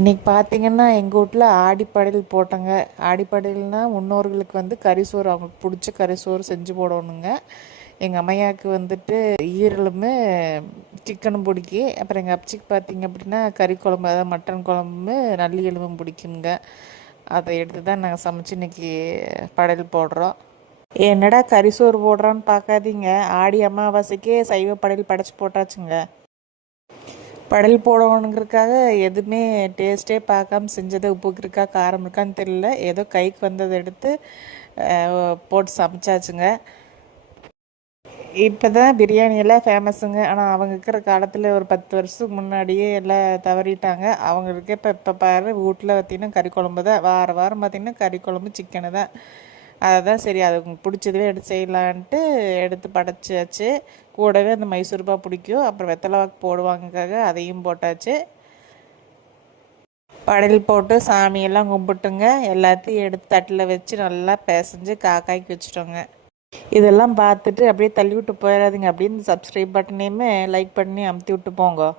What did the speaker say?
இன்றைக்கி பார்த்திங்கன்னா எங்கள் வீட்டில் ஆடிப்படையல் போட்டோங்க. ஆடிப்படையல்னால் முன்னோர்களுக்கு வந்து கறிசோறு, அவங்களுக்கு பிடிச்ச கறிசோறு செஞ்சு போடணுங்க. எங்கள் அம்மையாவுக்கு வந்துட்டு ஈரலும் சிக்கனும் பிடிக்கும். அப்புறம் எங்கள் அப்பச்சிக்கு பார்த்திங்க அப்படின்னா கறி குழம்பு, அதாவது மட்டன் குழம்பு நல்லி எலும்பும் பிடிக்குங்க. அதை எடுத்து தான் நாங்கள் சமைச்சு இன்றைக்கி படையல் போடுறோம். என்னடா கறிசோறு போடுறோன்னு பார்க்காதீங்க, ஆடி அமாவாசைக்கே சைவ படையல் படைச்சி போட்டாச்சுங்க. படையல் போடணுங்கிறதுக்காக எதுவுமே டேஸ்ட்டே பார்க்காம செஞ்சது, உப்புக்கு இருக்கா காரம் இருக்கான்னு தெரியல, ஏதோ கைக்கு வந்ததை எடுத்து போட்டு சமைச்சாச்சுங்க. இப்போ தான் பிரியாணி எல்லாம் ஃபேமஸுங்க. ஆனால் அவங்க இருக்கிற காலத்தில் ஒரு 10 வருஷத்துக்கு முன்னாடியே எல்லாம் தவறிட்டாங்க. அவங்களுக்கு இப்போ பாரு வீட்டில் பார்த்திங்கன்னா கறி குழம்பு தான், வாரம் பார்த்திங்கன்னா கறி குழம்பு சிக்கனு தான். அதை தான் சரி அதுக்கு பிடிச்சதுவே எடுத்து செய்யலான்ட்டு எடுத்து படைச்சாச்சு. கூடவே அந்த மைசூர்பா பிடிக்கும், அப்புறம் வெத்தலைவாக்கு போடுவாங்கக்காக அதையும் போட்டாச்சு. படையல் போட்டு சாமியெல்லாம் கும்பிட்டுங்க, எல்லாத்தையும் எடுத்து தட்டில் வச்சு நல்லா பிசைஞ்சு காக்காய்க்கு வச்சுட்டோங்க. இதெல்லாம் பார்த்துட்டு அப்படியே தள்ளி விட்டு போயிடாதீங்க. அப்படியே இந்த சப்ஸ்கிரைப் பட்டனையுமே லைக் பண்ணி அமுத்தி விட்டு போங்க.